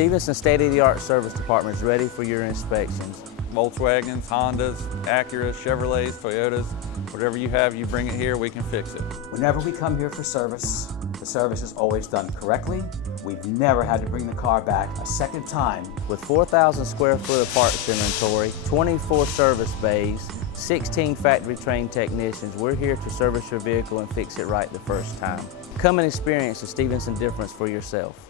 Stevenson state-of-the-art service department is ready for your inspections. Volkswagens, Hondas, Acuras, Chevrolets, Toyotas, whatever you have, you bring it here, we can fix it. Whenever we come here for service, the service is always done correctly. We've never had to bring the car back a second time. With 4,000 square foot of parts inventory, 24 service bays, 16 factory-trained technicians, we're here to service your vehicle and fix it right the first time. Come and experience the Stevenson difference for yourself.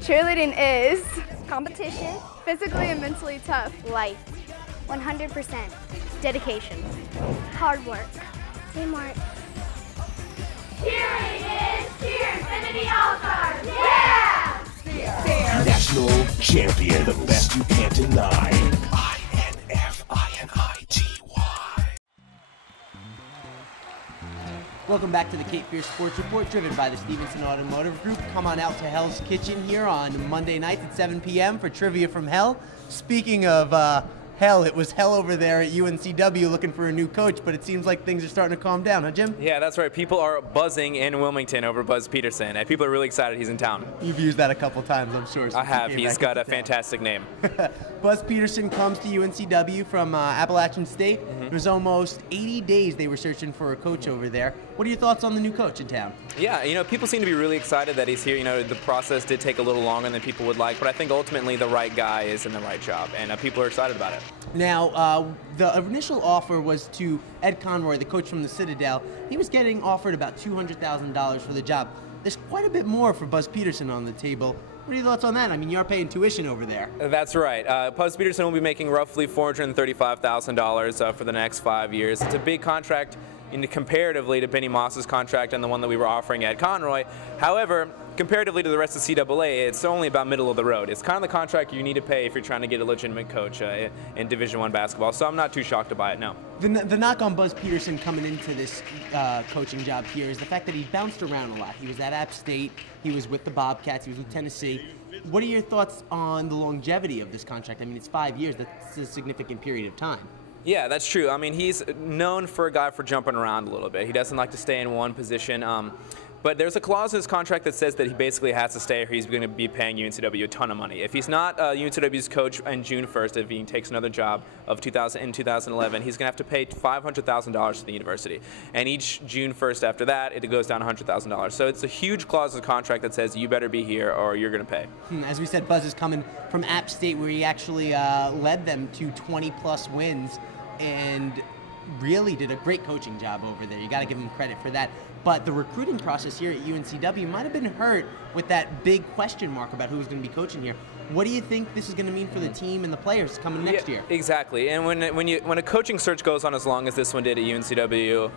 Cheerleading is competition, physically and mentally tough, life, 100%, dedication, hard work, teamwork. Cheerleading is Cheer Infinity All-Stars, yeah! National champion, the best you can't deny. INFINITY. Welcome back to the Cape Fear Sports Report, driven by the Stevenson Automotive Group. Come on out to Hell's Kitchen here on Monday nights at 7 p.m. for Trivia from Hell. Speaking of hell, it was hell over there at UNCW looking for a new coach, but it seems like things are starting to calm down, huh, Jim? Yeah, that's right. People are buzzing in Wilmington over Buzz Peterson, and people are really excited he's in town. You've used that a couple times, I'm sure. I have. He's got a fantastic name. Buzz Peterson comes to UNCW from Appalachian State. It was almost 80 days they were searching for a coach over there. What are your thoughts on the new coach in town? Yeah, people seem to be really excited that he's here. The process did take a little longer than people would like, but I think ultimately the right guy is in the right job, and people are excited about it. Now, the initial offer was to Ed Conroy, the coach from the Citadel. He was getting offered about $200,000 for the job. There's quite a bit more for Buzz Peterson on the table. What are your thoughts on that? I mean, you're paying tuition over there. That's right. Buzz Peterson will be making roughly $435,000 for the next 5 years. It's a big contract comparatively to Benny Moss's contract and the one that we were offering Ed Conroy. However, comparatively to the rest of CAA, it's only about middle of the road. It's kind of the contract you need to pay if you're trying to get a legitimate coach in Division I basketball, so I'm not too shocked to buy it, no. The knock on Buzz Peterson coming into this coaching job here is the fact that he bounced around a lot. He was at App State, he was with the Bobcats, he was with Tennessee. What are your thoughts on the longevity of this contract? I mean, it's 5 years. That's a significant period of time. Yeah, that's true. I mean, he's known for a guy for jumping around a little bit. He doesn't like to stay in one position. But there's a clause in his contract that says that he basically has to stay or he's going to be paying UNCW a ton of money. If he's not UNCW's coach on June 1st, if he takes another job in 2011, he's going to have to pay $500,000 to the university. And each June 1st after that, it goes down $100,000. So it's a huge clause in the contract that says you better be here or you're going to pay. As we said, Buzz is coming from App State where he actually led them to 20-plus wins and really did a great coaching job over there. You got to give him credit for that. But the recruiting process here at UNCW might have been hurt with that big question mark about who's going to be coaching here. What do you think this is going to mean for the team and the players coming next year? Exactly. And when a coaching search goes on as long as this one did at UNCW,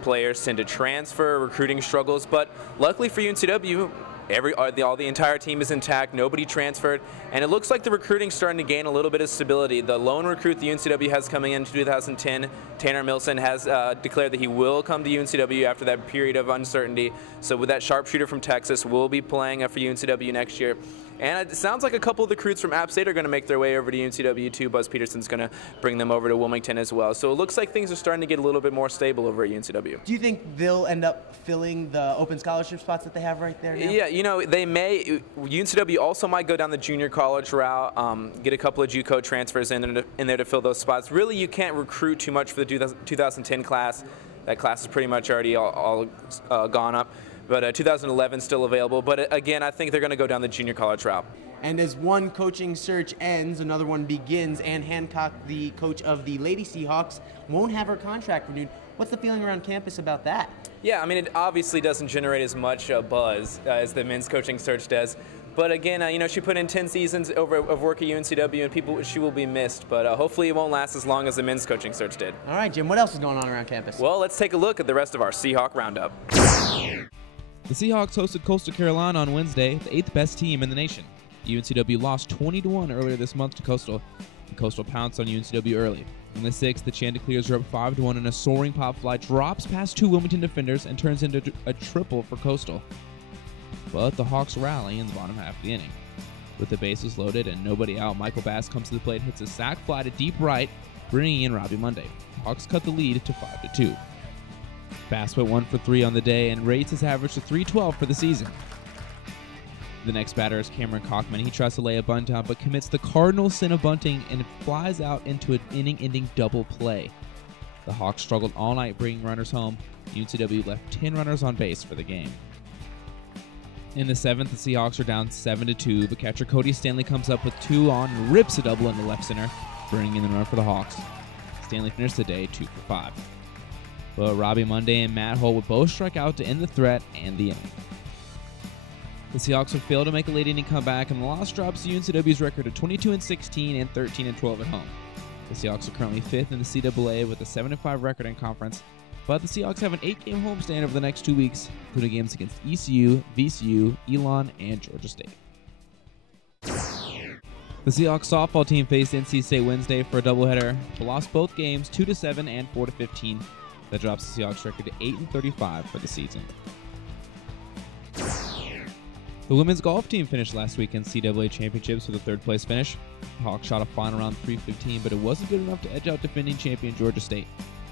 players tend to transfer, recruiting struggles. But luckily for UNCW, the entire team is intact, nobody transferred, and it looks like the recruiting's starting to gain a little bit of stability. The lone recruit the UNCW has coming in 2010, Tanner Milson, has declared that he will come to UNCW after that period of uncertainty. So with that sharpshooter from Texas, will be playing for UNCW next year. And it sounds like a couple of the recruits from App State are going to make their way over to UNCW too. Buzz Peterson's going to bring them over to Wilmington as well. So it looks like things are starting to get a little bit more stable over at UNCW. Do you think they'll end up filling the open scholarship spots that they have right there now? Yeah, they may. UNCW also might go down the junior college route, get a couple of JUCO transfers in there to fill those spots. Really, you can't recruit too much for the 2010 class. That class is pretty much already all gone up. But 2011 is still available. But again, I think they're going to go down the junior college route. And as one coaching search ends, another one begins. Ann Hancock, the coach of the Lady Seahawks, won't have her contract renewed. What's the feeling around campus about that? Yeah, I mean, it obviously doesn't generate as much buzz as the men's coaching search does. But again, she put in 10 seasons of work at UNCW, and she will be missed. But hopefully it won't last as long as the men's coaching search did. All right, Jim, what else is going on around campus? Well, let's take a look at the rest of our Seahawk Roundup. The Seahawks hosted Coastal Carolina on Wednesday, the 8th best team in the nation. UNCW lost 20-1 earlier this month to Coastal, and Coastal pounced on UNCW early. In the 6th, the Chanticleers are up 5-1, and a soaring pop fly drops past 2 Wilmington defenders and turns into a triple for Coastal. But the Hawks rally in the bottom half of the inning. With the bases loaded and nobody out, Michael Bass comes to the plate and hits a sac fly to deep right, bringing in Robbie Monday. The Hawks cut the lead to 5-2. Bass went 1 for 3 on the day and raised his average to .312 for the season. The next batter is Cameron Cockman. He tries to lay a bunt down, but commits the cardinal sin of bunting and flies out into an inning-ending double play. The Hawks struggled all night bringing runners home. UNCW left 10 runners on base for the game. In the 7th, the Seahawks are down 7-2, but catcher Cody Stanley comes up with 2 on and rips a double into left center, bringing in the run for the Hawks. Stanley finished the day 2 for 5. But Robbie Monday and Matt Holt would both strike out to end the threat and the inning. The Seahawks would fail to make a late inning comeback, and the loss drops UNCW's record to 22-16 and 13-12 at home. The Seahawks are currently 5th in the CAA with a 7-5 record in conference, but the Seahawks have an 8-game homestand over the next 2 weeks, including games against ECU, VCU, Elon, and Georgia State. The Seahawks softball team faced NC State Wednesday for a doubleheader, but lost both games 2-7 and 4-15. That drops the Seahawks record to 8-35 for the season. The women's golf team finished last weekend's CAA championships with a 3rd place finish. The Hawks shot a final round .315, but it wasn't good enough to edge out defending champion Georgia State.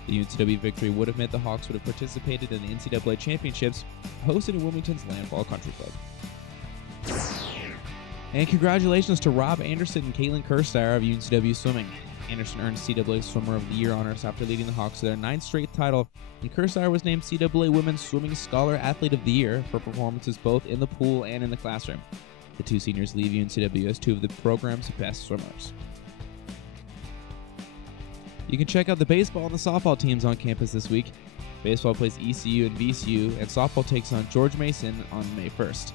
The UNCW victory would have meant the Hawks would have participated in the NCAA championships, hosted in Wilmington's Landfall Country Club. And congratulations to Rob Anderson and Caitlin Kersteyer of UNCW Swimming. Anderson earned CAA Swimmer of the Year honors after leading the Hawks to their 9th straight title, and Kersteyer was named CAA Women's Swimming Scholar Athlete of the Year for performances both in the pool and in the classroom. The 2 seniors leave UNCW as 2 of the program's best swimmers. You can check out the baseball and the softball teams on campus this week. Baseball plays ECU and VCU, and softball takes on George Mason on May 1st.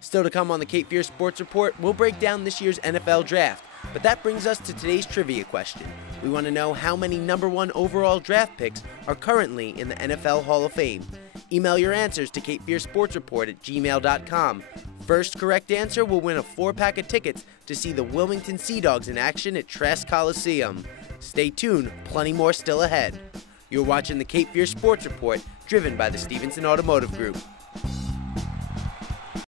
Still to come on the Cape Fear Sports Report, we'll break down this year's NFL Draft. But that brings us to today's trivia question. We want to know how many #1 overall draft picks are currently in the NFL Hall of Fame. Email your answers to capefearsportsreport@gmail.com. First correct answer will win a 4-pack of tickets to see the Wilmington Sea Dogs in action at Trask Coliseum. Stay tuned, plenty more still ahead. You're watching the Cape Fear Sports Report, driven by the Stevenson Automotive Group.